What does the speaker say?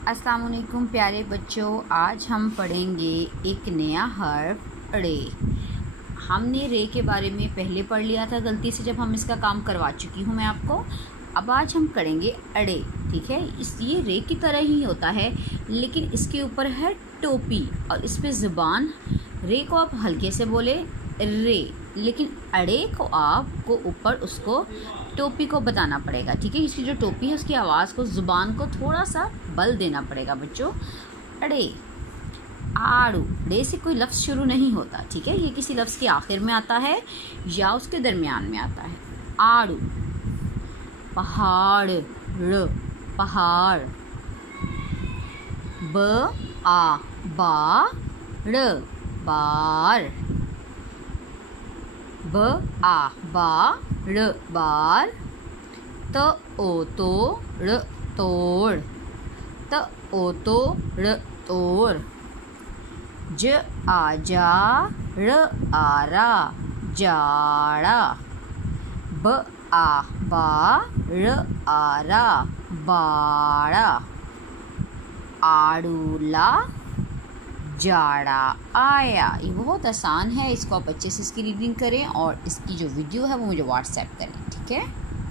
अस्सलाम वालेकुम प्यारे बच्चों, आज हम पढ़ेंगे एक नया हर्फ रे। हमने रे के बारे में पहले पढ़ लिया था गलती से, जब हम इसका काम करवा चुकी हूँ मैं आपको। अब आज हम करेंगे अड़े, ठीक है। ये रे की तरह ही होता है, लेकिन इसके ऊपर है टोपी और इस पर ज़ुबान। रे को आप हल्के से बोले रे, लेकिन अड़े को आपको ऊपर उसको टोपी को बताना पड़ेगा, ठीक है। इसकी जो टोपी है उसकी आवाज़ को, ज़ुबान को थोड़ा सा बल देना पड़ेगा बच्चों। अड़े, आड़ू। रे से कोई लफ्ज़ शुरू नहीं होता, ठीक है। ये किसी लफ्ज़ के आखिर में आता है या उसके दरमियान में आता है। आड़ू। पहाड़, र, पहाड़। ब आ बा र, बार। ब आ बा र, बार। त ओ तो र, तोड़। त ओ तो र, तोड़। ज आ जा र, आरा, जाड़ा। ब आ बा र, आरा, बाड़ा। आड़ूला, जाड़ा आया। ये बहुत आसान है, इसको आप अच्छे से इसकी रीडिंग करें और इसकी जो वीडियो है वो मुझे व्हाट्सएप करें, ठीक है।